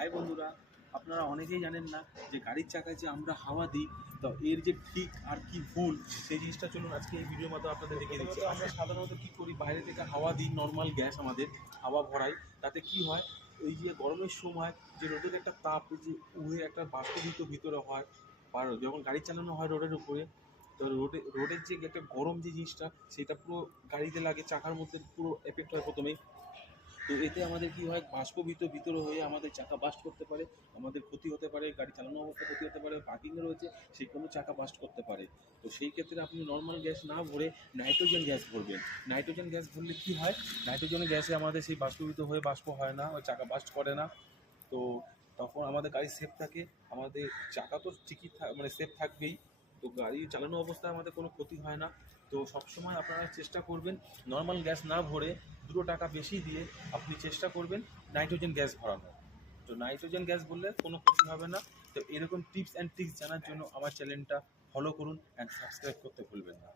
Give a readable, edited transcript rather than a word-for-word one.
High বন্ধুরা, আপনারা অনেকেই জানেন না যে গাড়ির চাকায় যে আমরা হাওয়া দিই, তো এর যে ঠিক আর কি ভুল সেই জিনিসটা চলুন আজকে এই ভিডিওর মাধ্যমে আপনাদের দেখিয়ে দিচ্ছি। আমরা সাধারণত কী করি, বাইরে থেকে হাওয়া দিই, নর্মাল গ্যাস আমাদের হাওয়া ভরাই। তাতে কি হয়, ওই যে গরমের সময় যে রোদের একটা তাপ যে উড়ে একটা বাষ্পীভূত ভিতরে হয়, বা যখন গাড়ি চালানো হয় রোডের উপরে, তো রোডের যে একটা গরম যে জিনিসটা সেটা পুরো গাড়িতে লাগে, চাকার মধ্যে পুরো এফেক্ট হয় প্রথমেই। তো এতে আমাদের কি হয়, বাষ্পীভূত ভিতরে হয়ে আমাদের চাকা বাস্ট করতে পারে, আমাদের ক্ষতি হতে পারে, গাড়ি চালানো অবস্থায় ক্ষতি হতে পারে, পার্কিংয়ে রয়েছে সেখানেও চাকা বাস্ট করতে পারে। তো সেই ক্ষেত্রে আপনি নর্মাল গ্যাস না ভরে নাইট্রোজেন গ্যাস ভরবেন। নাইট্রোজেন গ্যাস ভরলে কি হয়, নাইট্রোজেন গ্যাসে আমাদের সেই বাষ্পীভূত হয়ে বাষ্প হয় না, ওই চাকা বাস্ট করে না। তো তখন আমাদের গাড়ি সেফ থাকে, আমাদের চাকা তো ঠিকই মানে সেফ থাকবেই। তো গাড়ি চালানো অবস্থায় আমাদের কোনো ক্ষতি হয় না। তো সবসময় আপনারা চেষ্টা করবেন নর্মাল গ্যাস না ভরে 2 টাকা বেশি দিয়ে আপনি চেষ্টা করবেন নাইট্রোজেন গ্যাস ভরানোর। তো নাইট্রোজেন গ্যাস বললে কোনো ক্ষতি হবে না। তো এরকম টিপস অ্যান্ড ট্রিক্স জানার জন্য আমার চ্যানেলটা ফলো করুন অ্যান্ড সাবস্ক্রাইব করতে ভুলবেন না।